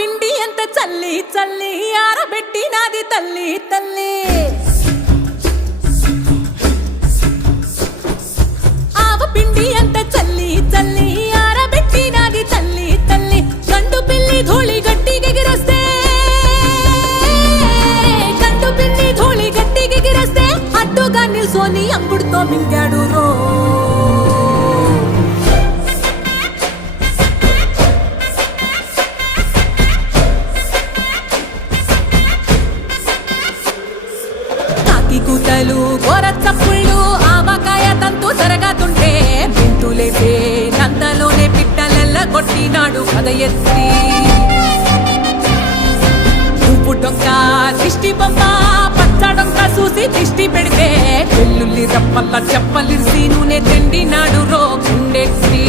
పిండి ఎంత చల్లి చల్లి ఆరబెట్టినది తల్లి తల్లి ఆవ పిండి ఎంత చల్లి చల్లి ఆరబెట్టినది తల్లి తల్లి గండు పిల్లి ధూళి గట్టిగెగిరొస్తే గండు పిల్లి ధూళి గట్టిగెగిరొస్తే అడ్డుగా నిల్సోని అంగుడుతో మింగాడు రో కూతలు గోర చప్పుళ్ళు ఆవకాయ తంతు జరగతుంటే బిందులేపే నందలోనే పిట్టలెల్ల కొట్టినాడు కథ ఎత్తి ఉప్పు డొంక దిష్టి బొమ్మ పచ్చడొంక చూసి దిష్టి పెడితే వెల్లుల్లి రప్పల్ల చెప్పలిసి నూనె తిండినాడు రో గుండెత్తి